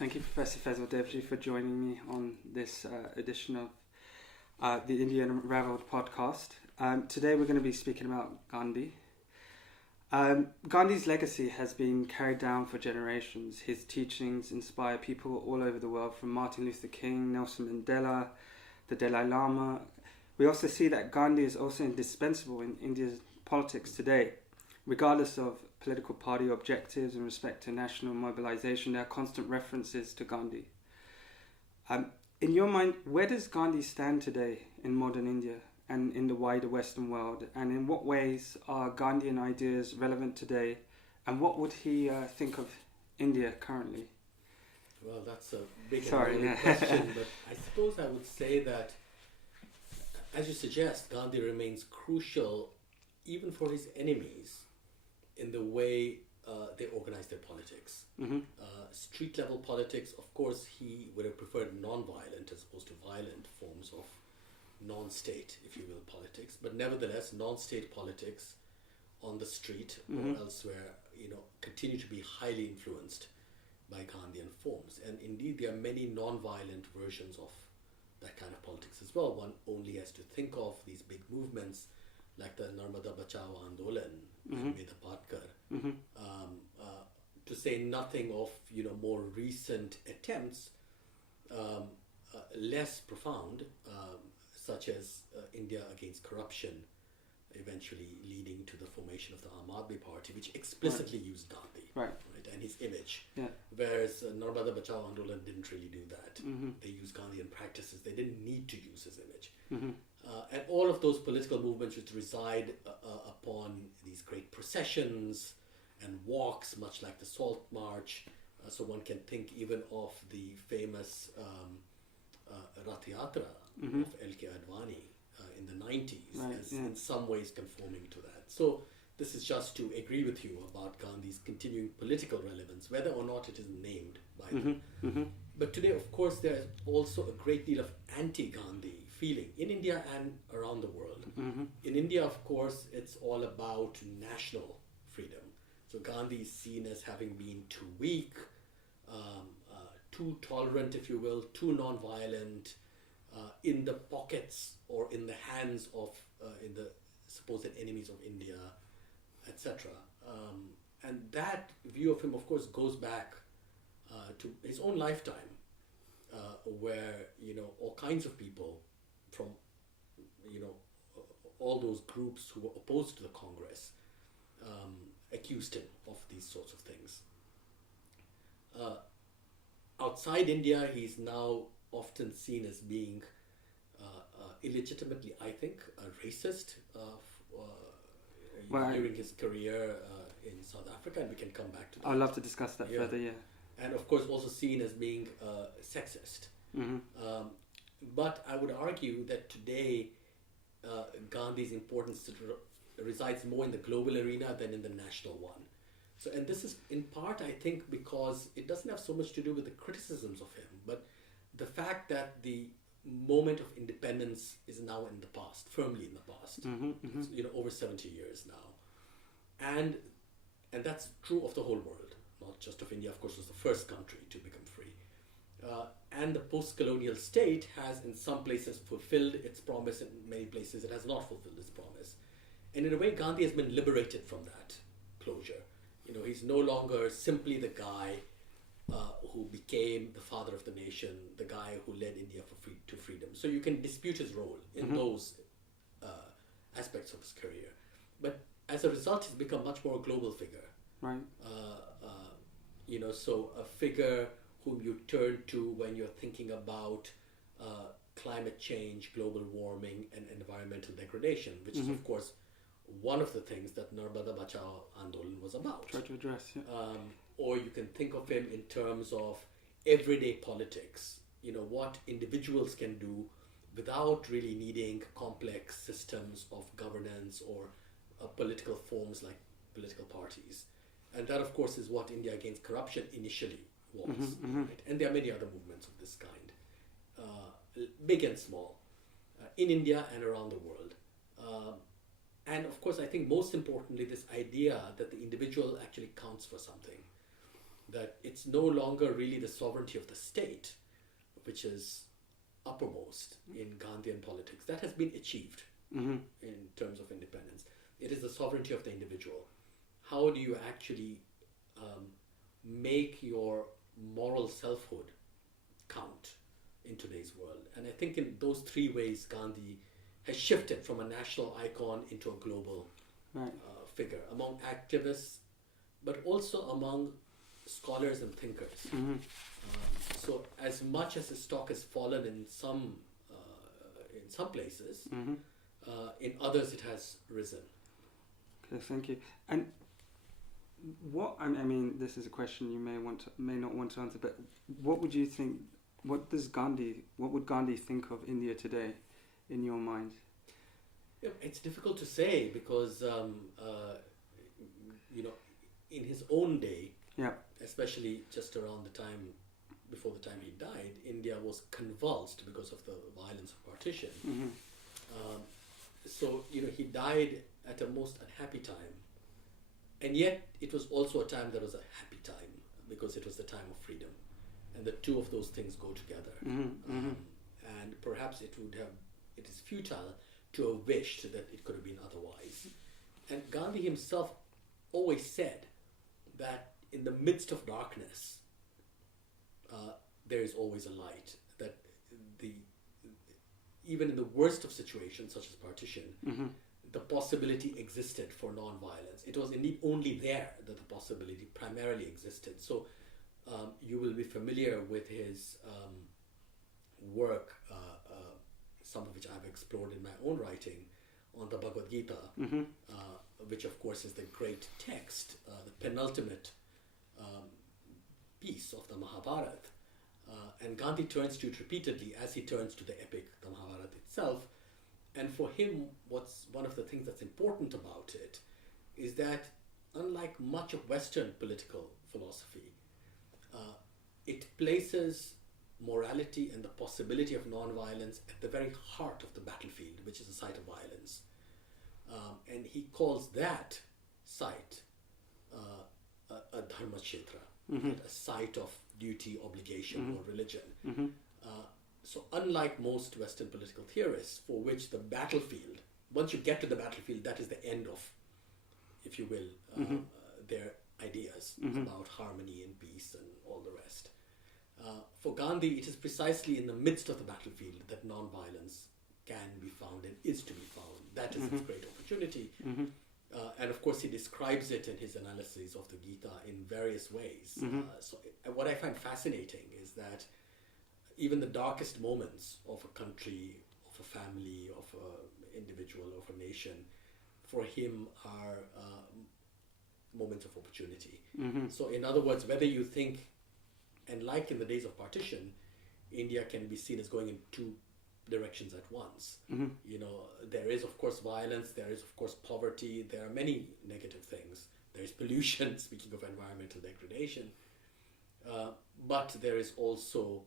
Thank you, Professor Faisal Devji, for joining me on this edition of the India Unraveled podcast. Today we're going to be speaking about Gandhi. Gandhi's legacy has been carried down for generations. His teachings inspire people all over the world, from Martin Luther King, Nelson Mandela, the Dalai Lama. We also see that Gandhi is also indispensable in India's politics today. Regardless of political party objectives and respect to national mobilization, there are constant references to Gandhi. In your mind, where does Gandhi stand today in modern India and in the wider Western world? And in what ways are Gandhian ideas relevant today? And what would he think of India currently? Well, that's a big question, but I suppose I would say that, as you suggest, Gandhi remains crucial even for his enemies in the way they organize their politics. Mm-hmm. Street level politics, of course, he would have preferred non-violent as opposed to violent forms of non-state, if you will, politics. But nevertheless, non-state politics on the street or elsewhere, continue to be highly influenced by Gandhian forms. And indeed, there are many non-violent versions of that kind of politics as well. One only has to think of these big movements like the Narmada Bachao Andolan and Veda Patkar, to say nothing of more recent attempts, less profound, such as India Against Corruption, eventually leading to the formation of the Aam Aadmi Party, which explicitly used Gandhi and his image. Yeah. Whereas Narmada Bachao Andolan didn't really do that. They used Gandhian practices. They didn't need to use his image. And all of those political movements which reside upon these great processions and walks, much like the Salt March. So one can think even of the famous Rath Yatra of L.K. Advani in the 90s as in some ways conforming to that. So this is just to agree with you about Gandhi's continuing political relevance, whether or not it is named by them. But today, of course, there is also a great deal of anti-Gandhi feeling in India and around the world. In India, of course, it's all about national freedom. So Gandhi is seen as having been too weak, too tolerant, if you will, too non-violent, in the pockets or in the hands of in the supposed enemies of India, etc. And that view of him, of course, goes back to his own lifetime, where all kinds of people from all those groups who were opposed to the Congress accused him of these sorts of things. Outside India, he's now often seen as being illegitimately, I think, a racist during his career in South Africa, and we can come back to that. I'd love to discuss that further, And of course also seen as being sexist. But I would argue that today Gandhi's importance resides more in the global arena than in the national one. So, and this is in part, I think, because it doesn't have so much to do with the criticisms of him, but the fact that the moment of independence is now in the past, firmly in the past. It's, over 70 years now. And that's true of the whole world, not just of India. Of course, it was the first country to become free. And the post-colonial state has in some places fulfilled its promise, in many places it has not fulfilled its promise. And in a way, Gandhi has been liberated from that closure. He's no longer simply the guy who became the father of the nation, the guy who led India to freedom. So you can dispute his role in those aspects of his career. But as a result, he's become much more a global figure. Right. So a figure whom you turn to when you're thinking about climate change, global warming, and environmental degradation, which is, of course, one of the things that Narmada Bachao Andolan was about. Try to address, or you can think of him in terms of everyday politics, what individuals can do without really needing complex systems of governance or political forms like political parties. And that, of course, is what India Against Corruption initially was. Right? And there are many other movements of this kind, big and small, in India and around the world. And of course, I think most importantly, this idea that the individual actually counts for something, that it's no longer really the sovereignty of the state which is uppermost in Gandhian politics. That has been achieved in terms of independence. It is the sovereignty of the individual. How do you actually make your moral selfhood count in today's world? And I think in those three ways, Gandhi has shifted from a national icon into a global figure among activists, but also among scholars and thinkers. So as much as his stock has fallen in some places, in others it has risen. Okay, thank you. And what I mean, this is a question you may not want to answer, but what would you think? What would Gandhi think of India today, in your mind? Yeah, it's difficult to say because in his own day, especially just around the time before the time he died, India was convulsed because of the violence of partition. So he died at a most unhappy time, and yet it was also a time that was a happy time because it was the time of freedom, and the two of those things go together. And perhaps it is futile to have wished that it could have been otherwise. And Gandhi himself always said that in the midst of darkness, there is always a light. That even in the worst of situations, such as partition, the possibility existed for non-violence. It was indeed only there that the possibility primarily existed. So you will be familiar with his work, some of which I've explored in my own writing, on the Bhagavad-Gita, which of course is the great text, the penultimate piece of the Mahabharata. And Gandhi turns to it repeatedly as he turns to the epic, the Mahabharata itself. And for him, what's one of the things that's important about it is that, unlike much of Western political philosophy, it places morality and the possibility of non-violence at the very heart of the battlefield, which is a site of violence. And he calls that site a dharma kshetra, a site of duty, obligation, or religion. So unlike most Western political theorists, for which the battlefield, once you get to the battlefield, that is the end of, if you will, their ideas about harmony and peace and all the rest. For Gandhi, it is precisely in the midst of the battlefield that non-violence can be found and is to be found. That is its great opportunity. And of course, he describes it in his analysis of the Gita in various ways. So what I find fascinating is that even the darkest moments of a country, of a family, of an individual, of a nation, for him are moments of opportunity. So in other words, whether you think, and like in the days of partition, India can be seen as going in two directions at once. There is of course violence, there is of course poverty, there are many negative things. There is pollution, speaking of environmental degradation, but there is also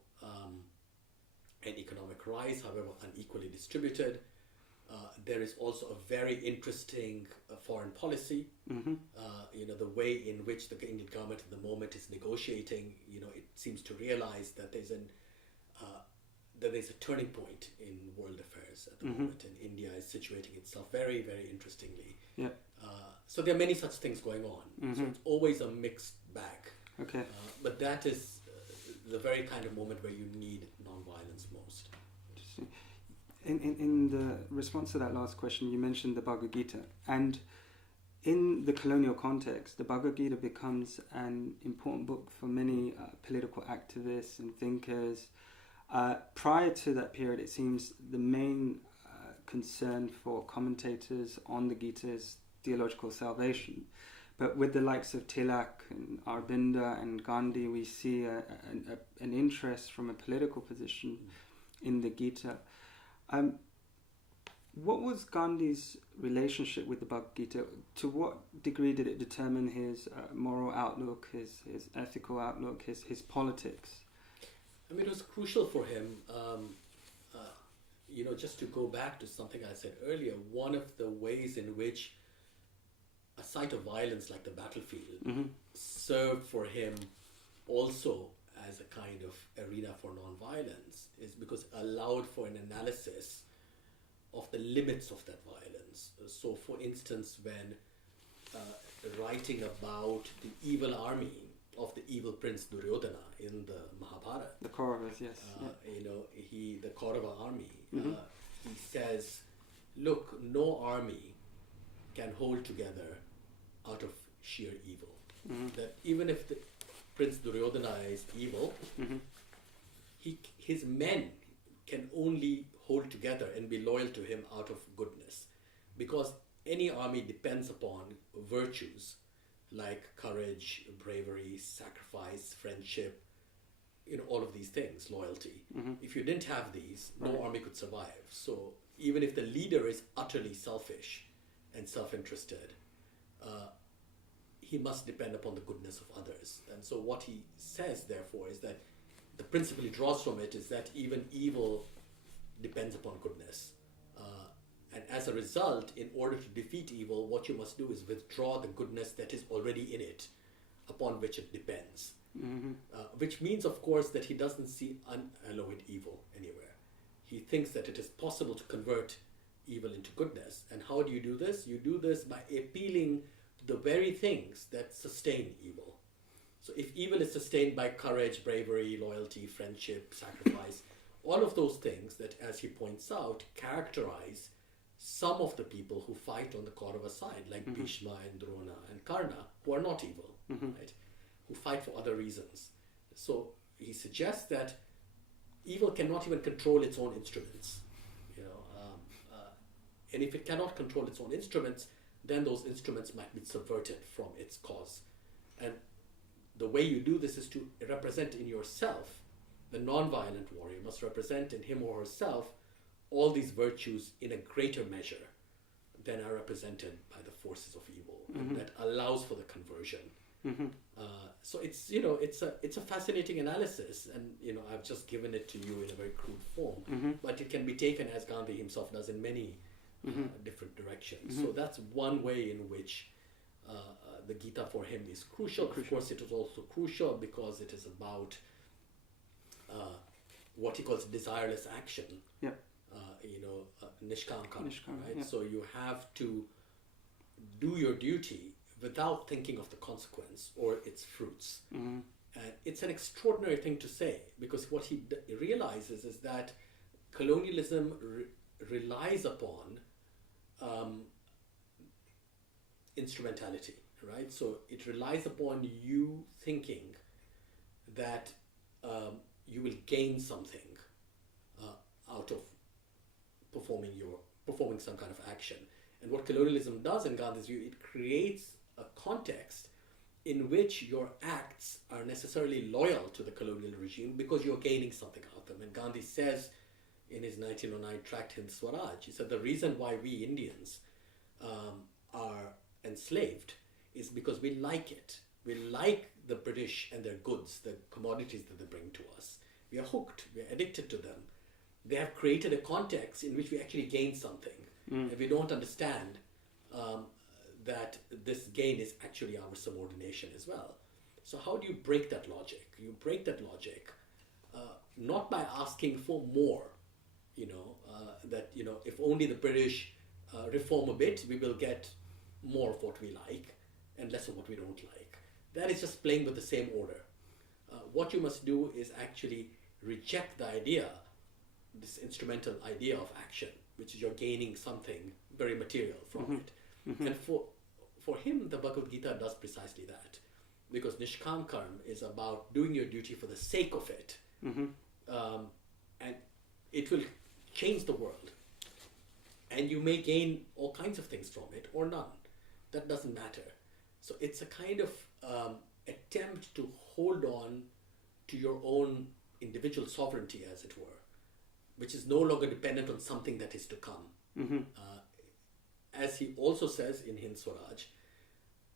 an economic rise, however unequally distributed. There is also a very interesting foreign policy. The way in which the Indian government at the moment is negotiating, it seems to realize that there's a turning point in world affairs at the moment, and India is situating itself very, very interestingly. So there are many such things going on. So it's always a mixed bag. Okay. But that is the very kind of moment where you need non-violence most. Interesting. In the response to that last question, you mentioned the Bhagavad-Gita, and in the colonial context, the Bhagavad-Gita becomes an important book for many political activists and thinkers. Prior to that period, it seems the main concern for commentators on the Gita is theological salvation. But with the likes of Tilak and Aurobindo and Gandhi, we see an interest from a political position in the Gita. What was Gandhi's relationship with the Bhagavad-Gita? To what degree did it determine his moral outlook, his ethical outlook, his politics? I mean, it was crucial for him. Just to go back to something I said earlier, one of the ways in which a site of violence like the battlefield served for him also as a kind of arena for non-violence is because it allowed for an analysis of the limits of that violence. So, for instance, when writing about the evil army of the evil prince Duryodhana in the Mahabharata, The Kauravas, yes. The Kaurava army, he says, look, no army can hold together out of sheer evil. That even if the Prince Duryodhana is evil, his men can only hold together and be loyal to him out of goodness, because any army depends upon virtues like courage, bravery, sacrifice, friendship, all of these things, loyalty. If you didn't have these, no army could survive. So even if the leader is utterly selfish and self-interested, he must depend upon the goodness of others. And so what he says, therefore, is that the principle he draws from it is that even evil depends upon goodness. And as a result, in order to defeat evil, what you must do is withdraw the goodness that is already in it, upon which it depends. Which means, of course, that he doesn't see unalloyed evil anywhere. He thinks that it is possible to convert evil into goodness. And how do you do this? You do this by appealing to the very things that sustain evil. So if evil is sustained by courage, bravery, loyalty, friendship, sacrifice, all of those things that, as he points out, characterize some of the people who fight on the Kaurava side, like Bhishma and Drona and Karna, who are not evil, right? Who fight for other reasons. So he suggests that evil cannot even control its own instruments. And if it cannot control its own instruments, then those instruments might be subverted from its cause. And the way you do this is to represent in yourself, the non-violent warrior must represent in him or herself all these virtues in a greater measure than are represented by the forces of evil, and that allows for the conversion. So it's a fascinating analysis, and I've just given it to you in a very crude form, but it can be taken, as Gandhi himself does, in many different directions. So that's one way in which the Gita for him is crucial. Of course, it is also crucial because it is about what he calls desireless action. Nishkam karma, right? Yeah. So you have to do your duty without thinking of the consequence or its fruits. And it's an extraordinary thing to say, because what he realizes is that colonialism relies upon instrumentality, right? So it relies upon you thinking that you will gain something out of performing some kind of action. And what colonialism does in Gandhi's view, it creates a context in which your acts are necessarily loyal to the colonial regime because you're gaining something out of them. And Gandhi says in his 1909 tract Hind Swaraj, he said the reason why we Indians are enslaved is because we like it. We like the British and their goods, the commodities that they bring to us. We are hooked, we are addicted to them. They have created a context in which we actually gain something. And we don't understand that this gain is actually our subordination as well. So how do you break that logic? You break that logic not by asking for more, if only the British reform a bit, we will get more of what we like and less of what we don't like. That is just playing with the same order. What you must do is actually reject the idea, this instrumental idea of action, which is you're gaining something very material from it. And for him, the Bhagavad-Gita does precisely that, because Nishkam Karma is about doing your duty for the sake of it, and it will change the world. And you may gain all kinds of things from it or none. That doesn't matter. So it's a kind of attempt to hold on to your own individual sovereignty, as it were, which is no longer dependent on something that is to come. As he also says in Hind Swaraj,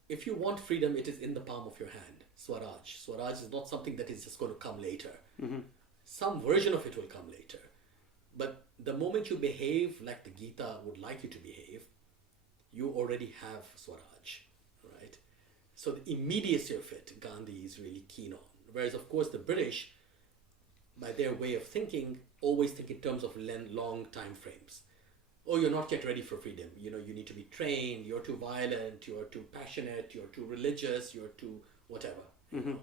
if you want freedom, it is in the palm of your hand. Swaraj. Swaraj is not something that is just going to come later. Some version of it will come later. But the moment you behave like the Gita would like you to behave, you already have Swaraj, right? So the immediacy of it, Gandhi is really keen on. Whereas, of course, the British, by their way of thinking, always think in terms of long time frames. Oh, you're not yet ready for freedom. You know, you need to be trained. You're too violent. You're too passionate. You're too religious. You're too whatever. You know?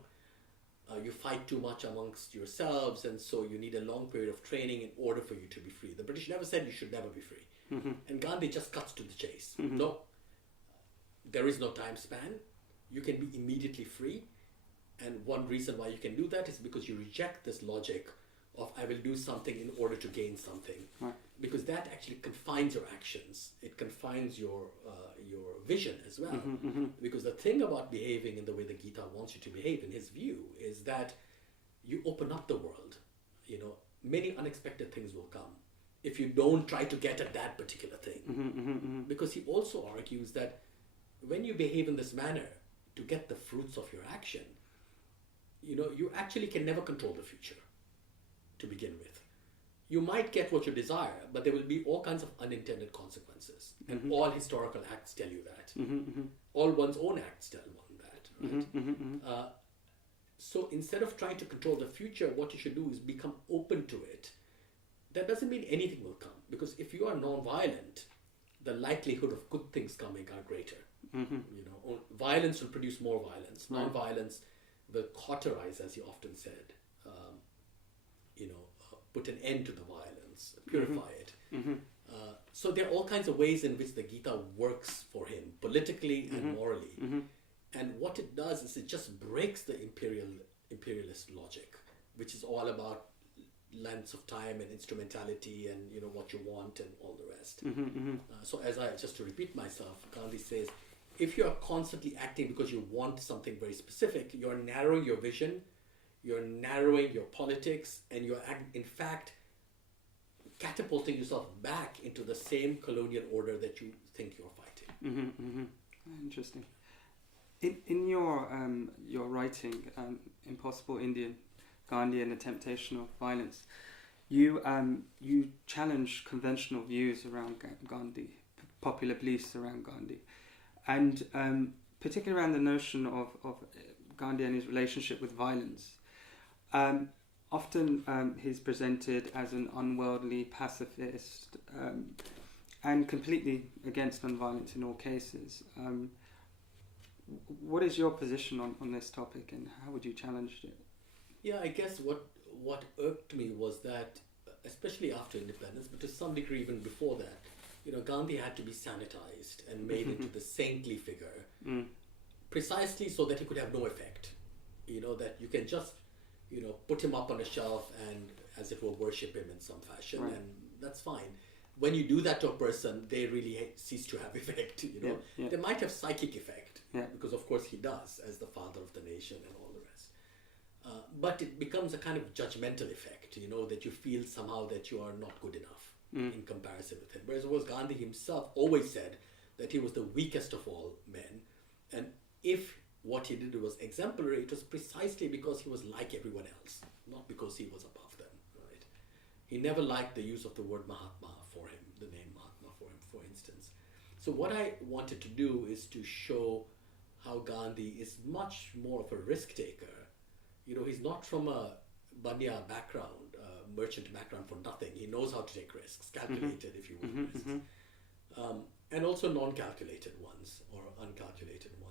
You fight too much amongst yourselves, and so you need a long period of training in order for you to be free. The British never said you should never be free. And Gandhi just cuts to the chase. No, there is no time span. You can be immediately free. And one reason why you can do that is because you reject this logic of I will do something in order to gain something. Right. Because that actually confines your actions. It confines your vision as well. Because the thing about behaving in the way the Gita wants you to behave, in his view, is that you open up the world. You know, many unexpected things will come if you don't try to get at that particular thing. Because he also argues that when you behave in this manner to get the fruits of your action, you know, you actually can never control the future to begin with. You might get what you desire, but there will be all kinds of unintended consequences. And all historical acts tell you that. All one's own acts tell one that. Right? So instead of trying to control the future, what you should do is become open to it. That doesn't mean anything will come, because if you are non-violent, the likelihood of good things coming are greater. You know, violence will produce more violence. Right. Non-violence will cauterize, as he often said. You know, put an end to the violence, purify it. So there are all kinds of ways in which the Gita works for him, politically and morally. And what it does is it just breaks the imperialist logic, which is all about lengths of time and instrumentality and, you know, what you want and all the rest. So just to repeat myself, Gandhi says, if you are constantly acting because you want something very specific, you're narrowing your vision, you're narrowing your politics, and you're in fact catapulting yourself back into the same colonial order that you think you're fighting. Interesting. In your writing, Impossible Indian, Gandhi and the Temptation of Violence, you challenge conventional views around Gandhi, popular beliefs around Gandhi, and particularly around the notion of Gandhi and his relationship with violence. Often he's presented as an unworldly pacifist and completely against nonviolence in all cases. What is your position on this topic, and how would you challenge it? Yeah, I guess what irked me was that, especially after independence, but to some degree even before that, you know, Gandhi had to be sanitized and made into the saintly figure, precisely so that he could have no effect. You know, that you can just, you know, put him up on a shelf and, as it were, worship him in some fashion, right. And that's fine. When you do that to a person, they really cease to have effect. You know, They might have psychic effect, because of course he does, as the father of the nation and all the rest. But it becomes a kind of judgmental effect, you know, that you feel somehow that you are not good enough in comparison with him. Whereas Gandhi himself always said that he was the weakest of all men, and if what he did was exemplary, it was precisely because he was like everyone else, not because he was above them. Right? He never liked the use of the word Mahatma for him, the name Mahatma for him, for instance. So what I wanted to do is to show how Gandhi is much more of a risk taker. You know, he's not from a Bandiya background, merchant background for nothing. He knows how to take risks, calculated, if you will, risks. And also non-calculated ones or uncalculated ones.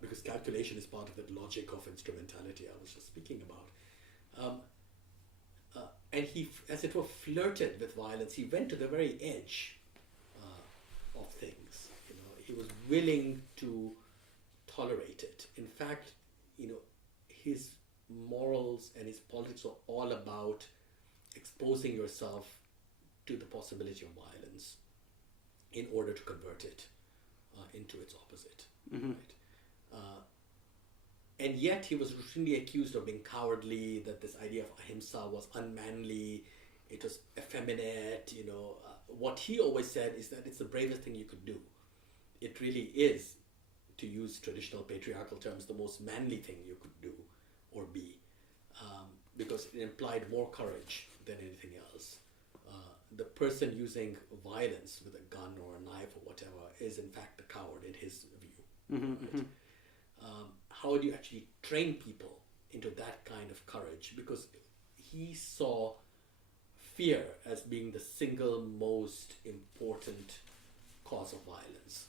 Because calculation is part of that logic of instrumentality I was just speaking about. And he, as it were, flirted with violence. He went to the very edge of things. You know, he was willing to tolerate it. In fact, you know, his morals and his politics are all about exposing yourself to the possibility of violence in order to convert it into its opposite. Right? And yet he was routinely accused of being cowardly, that this idea of ahimsa was unmanly, it was effeminate, you know. What he always said is that it's the bravest thing you could do. It really is, to use traditional patriarchal terms, the most manly thing you could do or be, because it implied more courage than anything else. The person using violence with a gun or a knife or whatever is in fact the coward in his view. Right? how do you actually train people into that kind of courage? Because he saw fear as being the single most important cause of violence.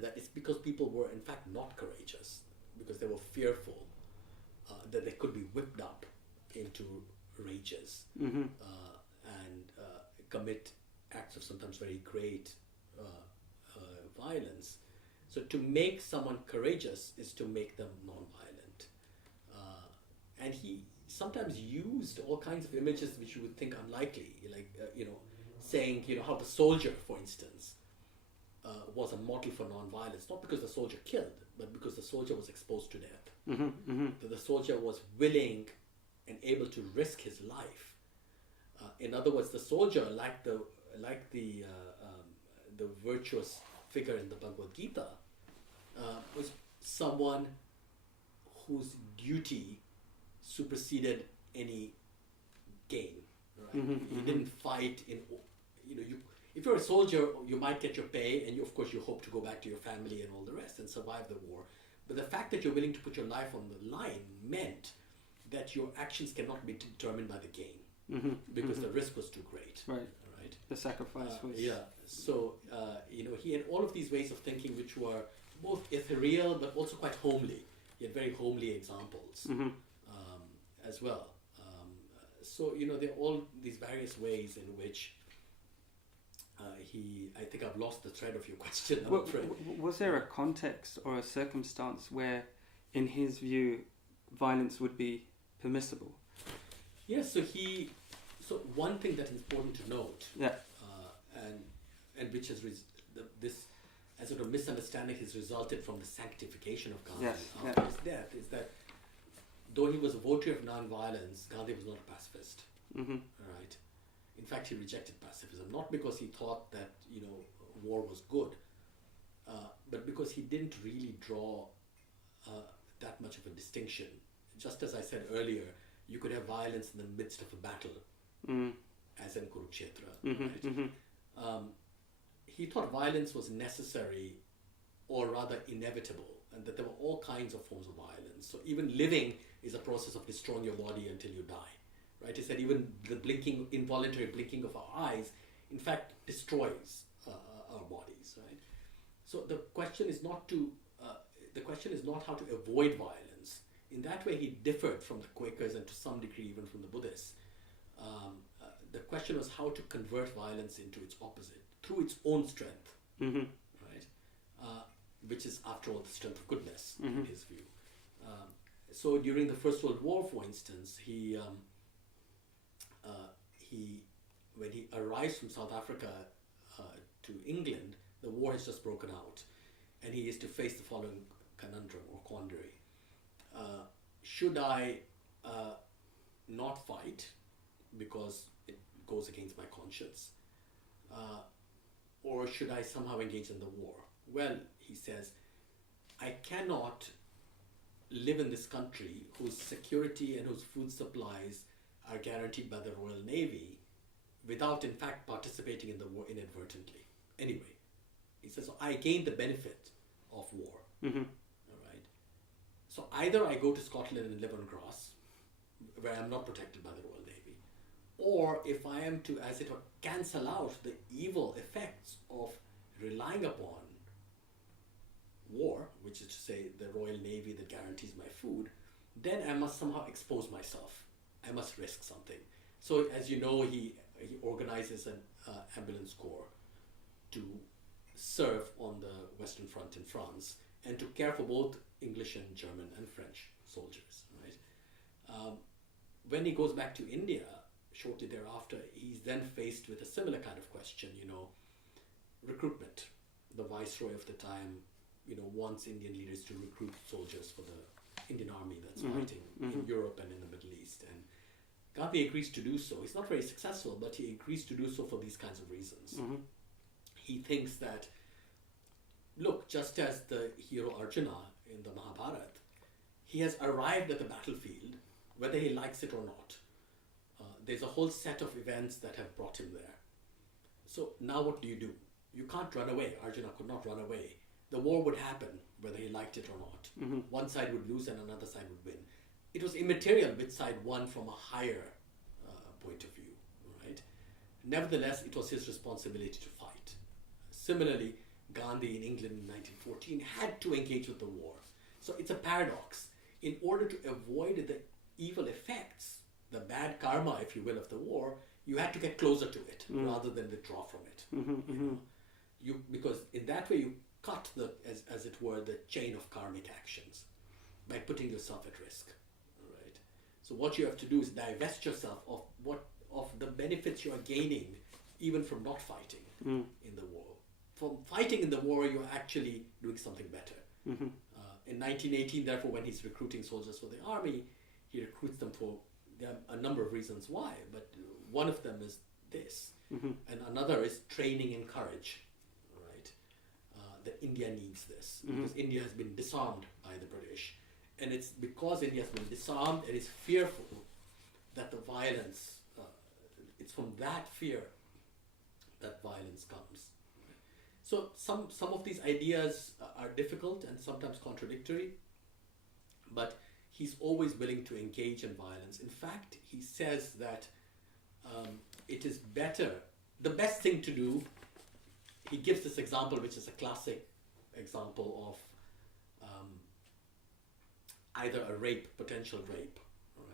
That it's because people were in fact not courageous, because they were fearful that they could be whipped up into rages and commit acts of sometimes very great violence. So to make someone courageous is to make them non-violent. And he sometimes used all kinds of images which you would think unlikely, like, saying, how the soldier, for instance, was a model for non-violence, not because the soldier killed, but because the soldier was exposed to death. That the soldier was willing and able to risk his life. In other words, the soldier, like the virtuous figure in the Bhagavad-Gita, was someone whose duty superseded any gain. Right? He didn't fight in. If you're a soldier, you might get your pay, and of course you hope to go back to your family and all the rest and survive the war. But the fact that you're willing to put your life on the line meant that your actions cannot be determined by the gain, because the risk was too great. Right. The sacrifice was. Yeah. So he had all of these ways of thinking which were both ethereal but also quite homely. He had very homely examples as well. So there are all these various ways in which I think I've lost the thread of your question, I'm afraid. Was there a context or a circumstance where, in his view, violence would be permissible? Yes, so one thing that is important to note, and which has this as sort of misunderstanding has resulted from the sanctification of Gandhi after his death, is that though he was a votary of non-violence, Gandhi was not a pacifist. Right? In fact, he rejected pacifism, not because he thought that war was good, but because he didn't really draw that much of a distinction. Just as I said earlier, you could have violence in the midst of a battle, as in Kurukshetra. Right? He thought violence was necessary, or rather inevitable, and that there were all kinds of forms of violence. So even living is a process of destroying your body until you die. Right? He said even the involuntary blinking of our eyes, in fact, destroys our bodies. Right? So the question is not how to avoid violence. In that way, he differed from the Quakers and to some degree even from the Buddhists. The question was how to convert violence into its opposite through its own strength, right? Which is, after all, the strength of goodness in his view. So during the First World War, for instance, when he arrives from South Africa to England, the war has just broken out, and he is to face the following conundrum or quandary. Should I not fight because it goes against my conscience? Or should I somehow engage in the war? Well, he says, I cannot live in this country whose security and whose food supplies are guaranteed by the Royal Navy without in fact participating in the war inadvertently. Anyway, he says, so I gain the benefit of war. All right. So either I go to Scotland and live on grass, where I'm not protected by the Royal Navy, or if I am to, as it were, cancel out the evil effects of relying upon war, which is to say the Royal Navy that guarantees my food, then I must somehow expose myself. I must risk something. So, as you know, he organizes an ambulance corps to serve on the Western Front in France and to care for both English and German and French soldiers. Right? When he goes back to India, shortly thereafter, he's then faced with a similar kind of question, recruitment. The viceroy of the time, wants Indian leaders to recruit soldiers for the Indian army that's fighting in Europe and in the Middle East. And Gandhi agrees to do so. He's not very successful, but he agrees to do so for these kinds of reasons. He thinks that, look, just as the hero Arjuna in the Mahabharata, he has arrived at the battlefield, whether he likes it or not. There's a whole set of events that have brought him there. So now what do? You can't run away. Arjuna could not run away. The war would happen. whether he liked it or not. One side would lose and another side would win. It was immaterial which side won from a higher point of view, right? Nevertheless, it was his responsibility to fight. Similarly, Gandhi in England in 1914 had to engage with the war. So it's a paradox. In order to avoid the evil effects, the bad karma, if you will, of the war, you had to get closer to it rather than withdraw from it. Because in that way you cut the, as it were, the chain of karmic actions by putting yourself at risk. Right? So what you have to do is divest yourself of the benefits you are gaining even from not fighting in the war. From fighting in the war, you're actually doing something better. In 1918, therefore, when he's recruiting soldiers for the army, he recruits them for, there are a number of reasons why, but one of them is this. And another is training in courage, right? That India needs this, because India has been disarmed by the British. And it's because India has been disarmed and is fearful that the violence, it's from that fear that violence comes. So some of these ideas are difficult and sometimes contradictory, but he's always willing to engage in violence. In fact, he says that it is better, the best thing to do, he gives this example, which is a classic example of either a rape, potential rape,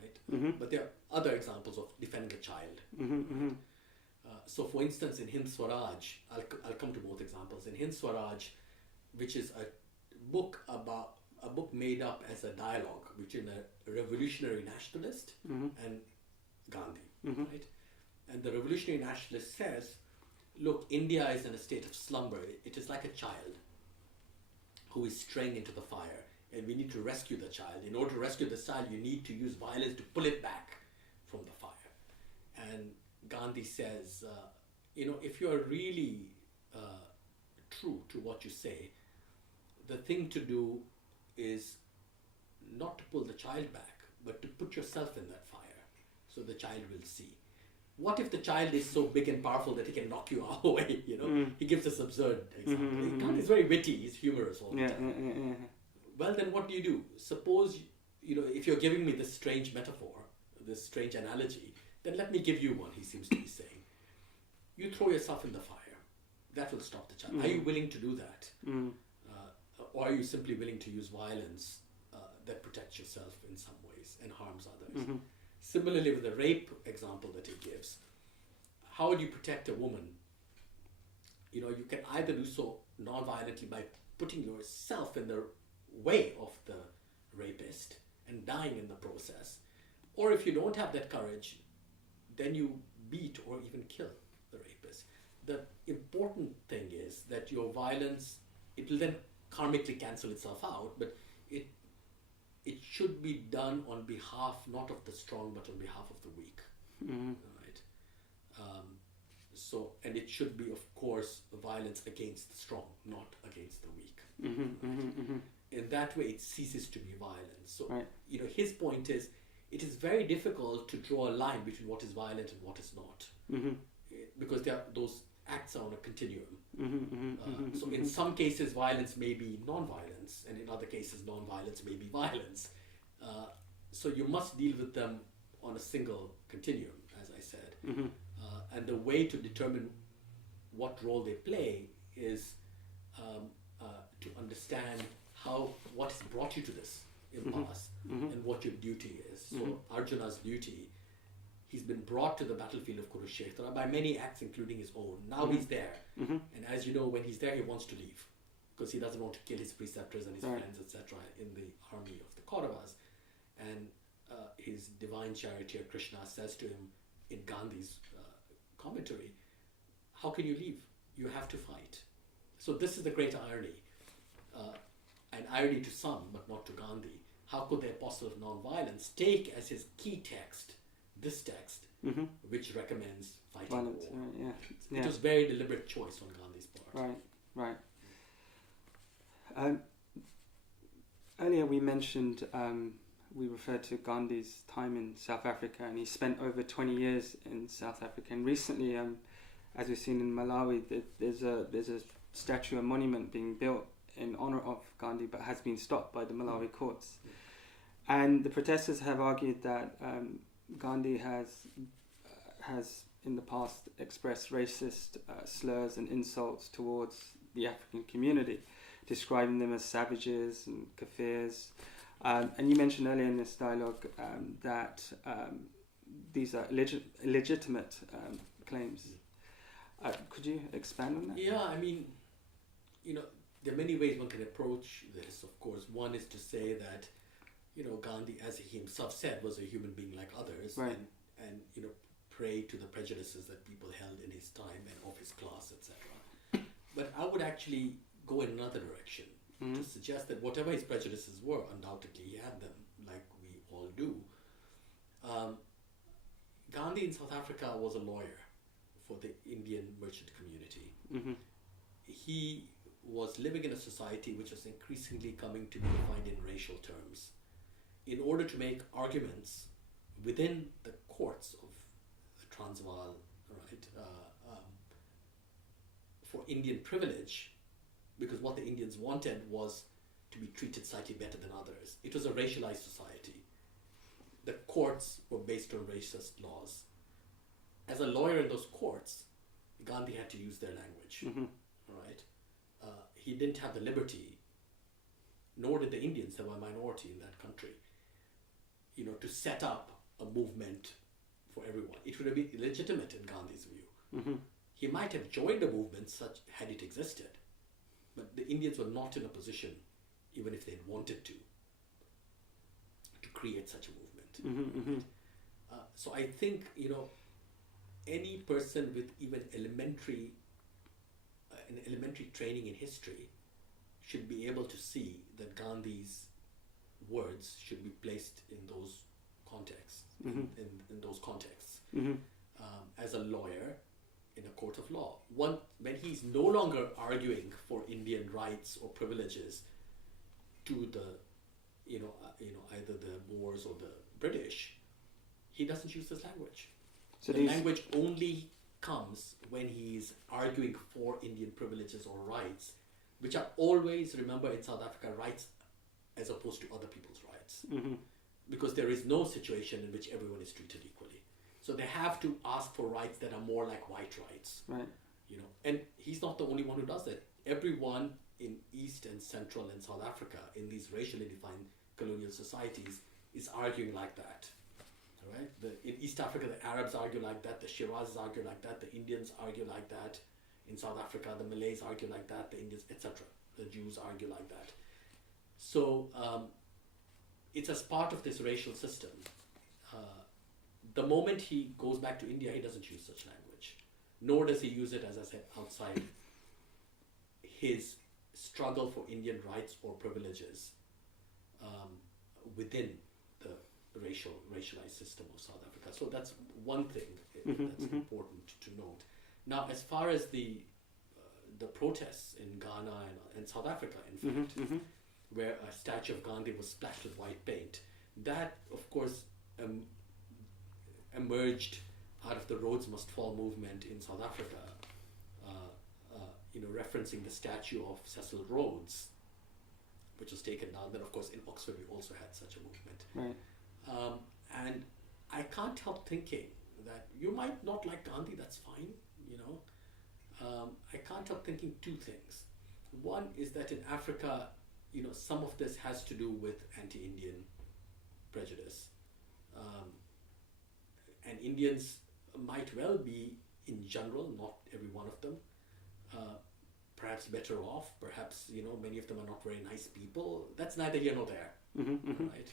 right? But there are other examples of defending a child. So for instance, in Hind Swaraj, I'll come to both examples. In Hind Swaraj, which is a book made up as a dialogue between a revolutionary nationalist and Gandhi, right? And the revolutionary nationalist says, look, India is in a state of slumber. It is like a child who is straying into the fire, and we need to rescue the child. In order to rescue the child, you need to use violence to pull it back from the fire. And Gandhi says, if you are really true to what you say, the thing to do is not to pull the child back, but to put yourself in that fire, so the child will see. What if the child is so big and powerful that he can knock you away? He gives this absurd example. Gandhi is very witty, he's humorous all the time. Well, then what do? Suppose, if you're giving me this strange metaphor, this strange analogy, then let me give you one, he seems to be saying. You throw yourself in the fire. That will stop the child. Are you willing to do that? Or are you simply willing to use violence that protects yourself in some ways and harms others? Similarly, with the rape example that he gives, how would you protect a woman? You can either do so non-violently by putting yourself in the way of the rapist and dying in the process. Or if you don't have that courage, then you beat or even kill the rapist. The important thing is that your violence, it will then karmically cancel itself out, but it should be done on behalf not of the strong but on behalf of the weak. Right? And it should be, of course, violence against the strong, not against the weak. Right? In that way, it ceases to be violence. So, his point is, it is very difficult to draw a line between what is violent and what is not, because those acts are on a continuum. So in some cases, violence may be non-violence, and in other cases, non-violence may be violence. So you must deal with them on a single continuum, as I said. And the way to determine what role they play is to understand what has brought you to this impasse and what your duty is. So Arjuna's duty, he's been brought to the battlefield of Kurukshetra by many acts, including his own. Now he's there. And as you know, when he's there, he wants to leave because he doesn't want to kill his preceptors and his friends, etc., in the army of the Kauravas. And his divine charioteer Krishna says to him in Gandhi's commentary, how can you leave? You have to fight. So this is the great irony. An irony to some, but not to Gandhi. How could the apostle of non-violence take as his key text this text, which recommends fighting violence, war? It was a very deliberate choice on Gandhi's part. Right. Earlier we mentioned, we referred to Gandhi's time in South Africa, and he spent over 20 years in South Africa. And recently, as we've seen in Malawi, there's a statue, a monument being built in honor of Gandhi, but has been stopped by the Malawi courts. And the protesters have argued that Gandhi has in the past expressed racist slurs and insults towards the African community, describing them as savages and kafirs. And you mentioned earlier in this dialogue that these are illegitimate claims. Could you expand on that? Yeah, I mean, there are many ways one can approach this. Of course, one is to say that, Gandhi, as he himself said, was a human being like others, right. and prey to the prejudices that people held in his time and of his class, etc. But I would actually go in another direction to suggest that whatever his prejudices were, undoubtedly he had them, like we all do. Gandhi in South Africa was a lawyer for the Indian merchant community. He was living in a society which was increasingly coming to be defined in racial terms. In order to make arguments within the courts of the Transvaal, right, for Indian privilege, because what the Indians wanted was to be treated slightly better than others. It was a racialized society. The courts were based on racist laws. As a lawyer in those courts, Gandhi had to use their language, right? He didn't have the liberty, nor did the Indians, who were a minority in that country, to set up a movement for everyone. It would have been illegitimate in Gandhi's view. He might have joined a movement such had it existed, but the Indians were not in a position, even if they'd wanted to create such a movement. So I think, any person with even elementary training in history should be able to see that Gandhi's words should be placed in those contexts, in those contexts. As a lawyer in a court of law, when he's no longer arguing for Indian rights or privileges to the, either the Moors or the British, he doesn't use this language. So the language only comes when he's arguing for Indian privileges or rights, which are always, remember, in South Africa, rights as opposed to other people's rights. Because there is no situation in which everyone is treated equally. So they have to ask for rights that are more like white rights. Right. And he's not the only one who does that. Everyone in East and Central and South Africa, in these racially defined colonial societies, is arguing like that. Right? In East Africa, the Arabs argue like that, the Shirazis argue like that, the Indians argue like that. In South Africa, the Malays argue like that, the Indians, etc. The Jews argue like that. So it's as part of this racial system. The moment he goes back to India, he doesn't use such language. Nor does he use it, as I said, outside his struggle for Indian rights or privileges within the racialized system of South Africa. So that's one thing that's important to note. Now, as far as the protests in Ghana and South Africa, in fact, where a statue of Gandhi was splashed with white paint, that, of course, emerged out of the Rhodes Must Fall movement in South Africa, referencing the statue of Cecil Rhodes, which was taken down. Then, of course, in Oxford, we also had such a movement. Right. And I can't help thinking that you might not like Gandhi, that's fine, I can't help thinking two things. One is that in Africa, some of this has to do with anti-Indian prejudice. And Indians might well be, in general, not every one of them, perhaps better off. Perhaps, many of them are not very nice people. That's neither here nor there, right?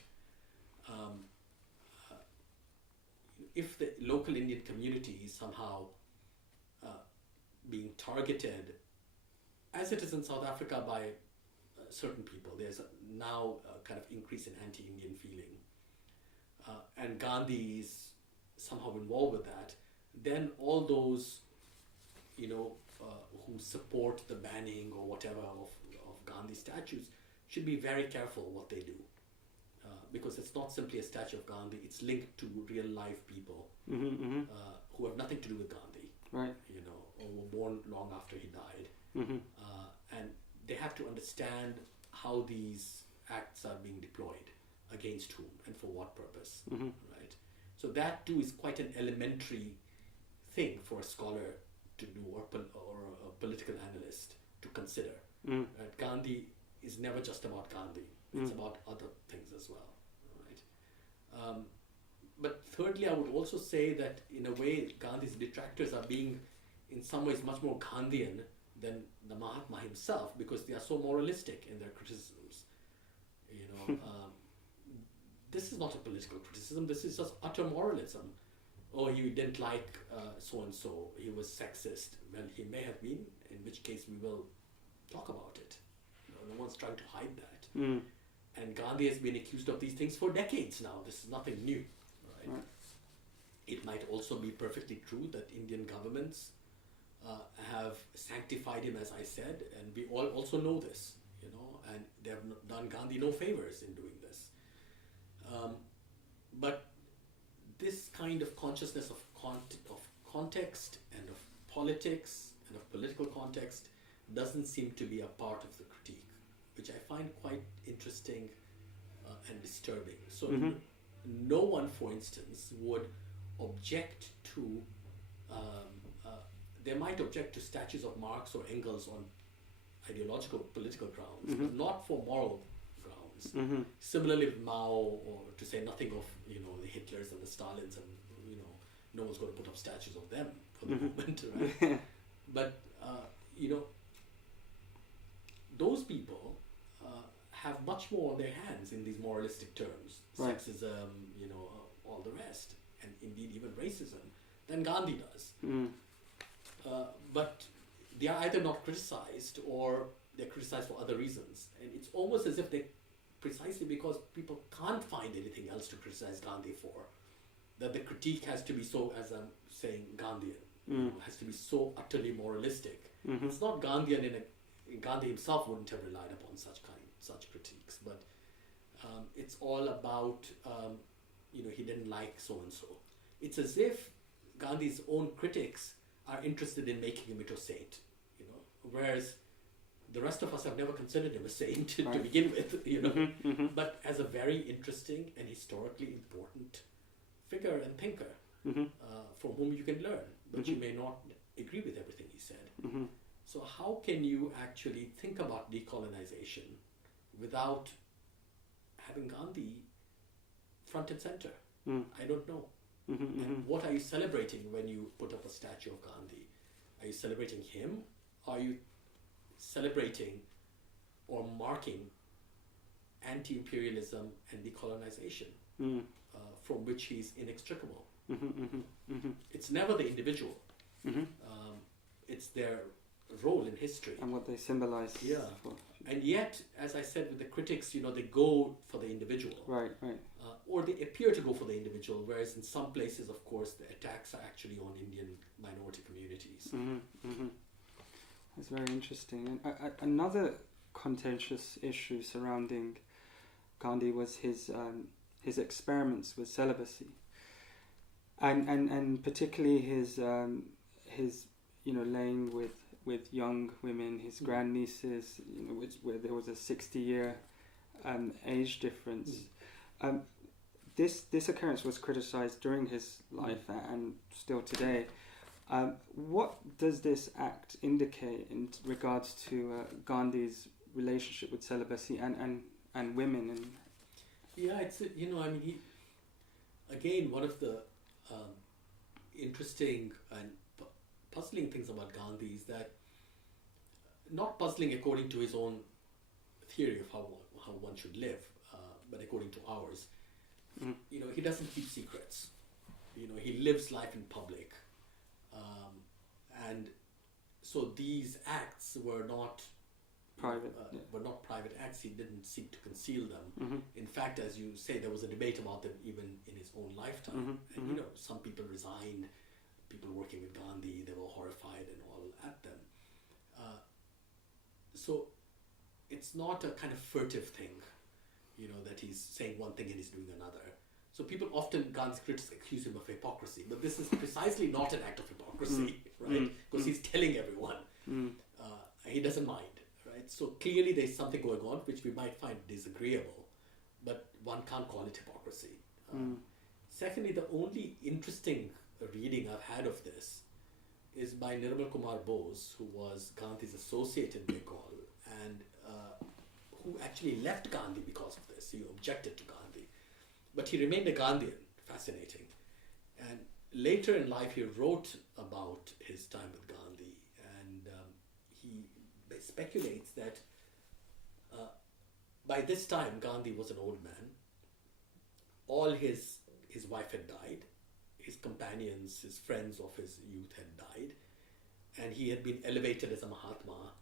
If the local Indian community is somehow being targeted, as it is in South Africa by certain people, there's now a kind of increase in anti-Indian feeling, and Gandhi is somehow involved with that, then all those, who support the banning or whatever of Gandhi statues should be very careful what they do. Because it's not simply a statue of Gandhi, it's linked to real life people who have nothing to do with Gandhi, right? Or were born long after he died. And they have to understand how these acts are being deployed, against whom and for what purpose, right? So that too is quite an elementary thing for a scholar to do, or a political analyst to consider. Right? Gandhi is never just about Gandhi; it's about other things as well, right? But thirdly, I would also say that in a way, Gandhi's detractors are being, in some ways, much more Gandhian than the Mahatma himself, because they are so moralistic in their criticisms. You know, this is not a political criticism. This is just utter moralism. Oh, he didn't like so and so. He was sexist. Well, he may have been. In which case, we will talk about it. You know, no one's trying to hide that. And Gandhi has been accused of these things for decades now. This is nothing new. Right? It might also be perfectly true that Indian governments have sanctified him, as I said, and we all also know this, you know, and they have done Gandhi no favors in doing this. But this kind of consciousness of context and of politics and of political context doesn't seem to be a part of the critique, which I find quite interesting and disturbing. So no one, for instance, would object to, they might object to statues of Marx or Engels on ideological, political grounds, but not for moral grounds. Similarly with Mao, or to say nothing of, you know, the Hitlers and the Stalins, and, you know, no one's going to put up statues of them for the moment, right? But, you know, those people have much more on their hands in these moralistic terms, sexism, you know, all the rest, and indeed even racism, than Gandhi does. But they are either not criticized, or they're criticized for other reasons. And it's almost as if they, precisely because people can't find anything else to criticize Gandhi for, that the critique has to be so, as I'm saying, Gandhian, has to be so utterly moralistic. It's not Gandhian Gandhi himself wouldn't have relied upon such critiques, but it's all about, you know, he didn't like so and so. It's as if Gandhi's own critics are interested in making him into a saint, you know, whereas the rest of us have never considered him a saint to begin with, you know, but as a very interesting and historically important figure and thinker from whom you can learn, but you may not agree with everything he said. So how can you actually think about decolonization without having Gandhi front and center? I don't know. And what are you celebrating when you put up a statue of Gandhi? Are you celebrating him? Are you celebrating or marking anti-imperialism and decolonization, from which he's inextricable? It's never the individual. It's their role in history. And what they symbolize. Yeah. And yet, as I said with the critics, you know, they go for the individual. Right. Or they appear to go for the individual, whereas in some places, of course, the attacks are actually on Indian minority communities. That's very interesting. And another contentious issue surrounding Gandhi was his experiments with celibacy, and particularly his you know, laying with young women, his grandnieces, you know, where there was a 60-year age difference. This occurrence was criticized during his life and still today. What does this act indicate in regards to Gandhi's relationship with celibacy and women? And yeah, it's, you know, I mean, again, one of the interesting and puzzling things about Gandhi is that, not puzzling according to his own theory of how one should live, but according to ours. You know, he doesn't keep secrets. You know, he lives life in public, and so these acts were not private. Were not private acts. He didn't seek to conceal them. In fact, as you say, there was a debate about them even in his own lifetime. And you know, some people resigned. People working with Gandhi, they were horrified and all at them. So it's not a kind of furtive thing, you know, that he's saying one thing and he's doing another. So people often, Gandhi's critics accuse him of hypocrisy, but this is precisely not an act of hypocrisy, right? Because he's telling everyone. He doesn't mind, right? right? So clearly there's something going on which we might find disagreeable, but one can't call it hypocrisy. Secondly, the only interesting reading I've had of this is by Nirmal Kumar Bose, who was Gandhi's associate in Bengal, and who actually left Gandhi because of this. He objected to Gandhi, but he remained a Gandhian. Fascinating. And later in life, he wrote about his time with Gandhi, and he speculates that by this time, Gandhi was an old man. All his wife had died. His companions, his friends of his youth had died, and he had been elevated as a Mahatma.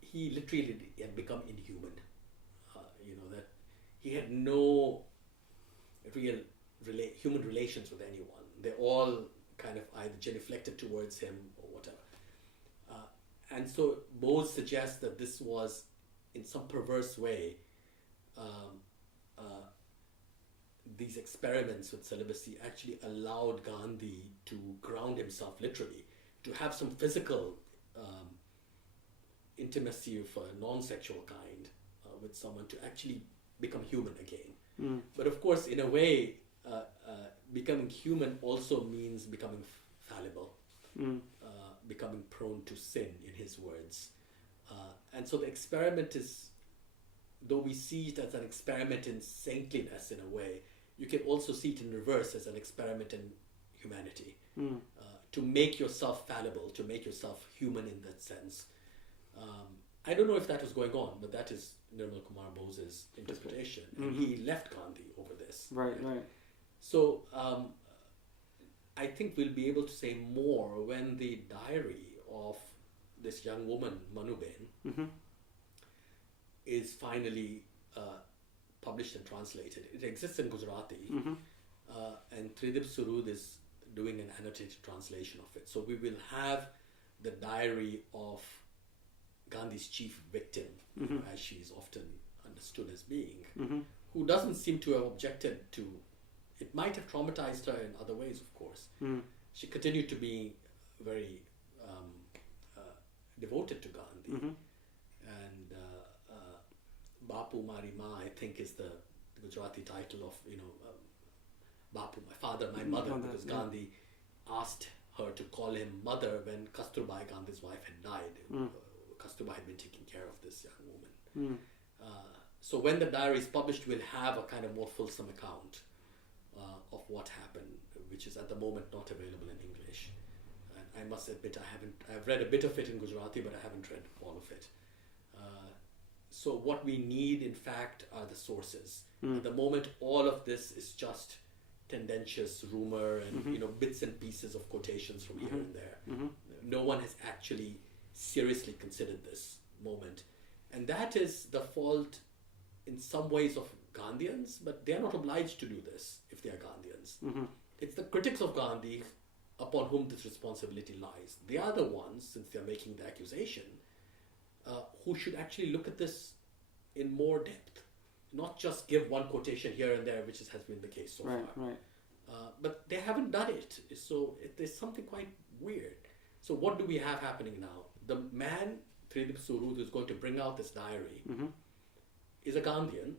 He literally had become inhuman. That he had no real human relations with anyone. They all kind of either genuflected towards him or whatever. And so Bose suggests that this was, in some perverse way, these experiments with celibacy actually allowed Gandhi to ground himself literally, to have some physical intimacy of a non-sexual kind with someone, to actually become human again. But of course, in a way, becoming human also means becoming fallible, becoming prone to sin, in his words. And so the experiment is, though we see it as an experiment in saintliness in a way, you can also see it in reverse as an experiment in humanity. To make yourself fallible, to make yourself human in that sense. I don't know if that was going on, but that is Nirmal Kumar Bose's interpretation. And he left Gandhi over this. Right. So I think we'll be able to say more when the diary of this young woman, Manuben, is finally published and translated. It exists in Gujarati, and Tridip Surud is doing an annotated translation of it. So we will have the diary of Gandhi's chief victim, as she is often understood as being, who doesn't seem to have objected to. It might have traumatized her in other ways, of course. She continued to be very devoted to Gandhi. And Bapu Mari Ma, I think, is the Gujarati title of, Bapu, my father, my mother, because Gandhi asked her to call him mother when Kasturbai, Gandhi's wife, had died. Kasturbai had been taking care of this young woman. So when the diary is published, we'll have a kind of more fulsome account of what happened, which is at the moment not available in English. And I must admit, I've read a bit of it in Gujarati, but I haven't read all of it. So what we need, in fact, are the sources. At the moment, all of this is just tendentious rumor and bits and pieces of quotations from here and there. No one has actually seriously considered this moment. And that is the fault, in some ways, of Gandhians, but they are not obliged to do this if they are Gandhians. It's the critics of Gandhi upon whom this responsibility lies. They are the ones, since they are making the accusation, who should actually look at this in more depth, not just give one quotation here and there, which has been the case so far. But they haven't done it, so there's something quite weird. So what do we have happening now? The man, Tridip Surud, who's going to bring out this diary, is a Gandhian.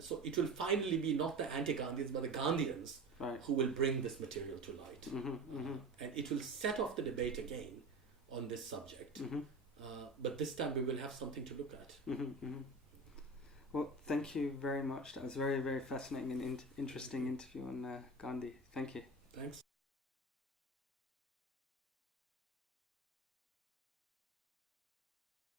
So it will finally be not the anti-Gandhians, but the Gandhians who will bring this material to light. And it will set off the debate again on this subject. But this time we will have something to look at. Well, thank you very much. That was a very, very fascinating and interesting interview on Gandhi. Thank you. Thanks.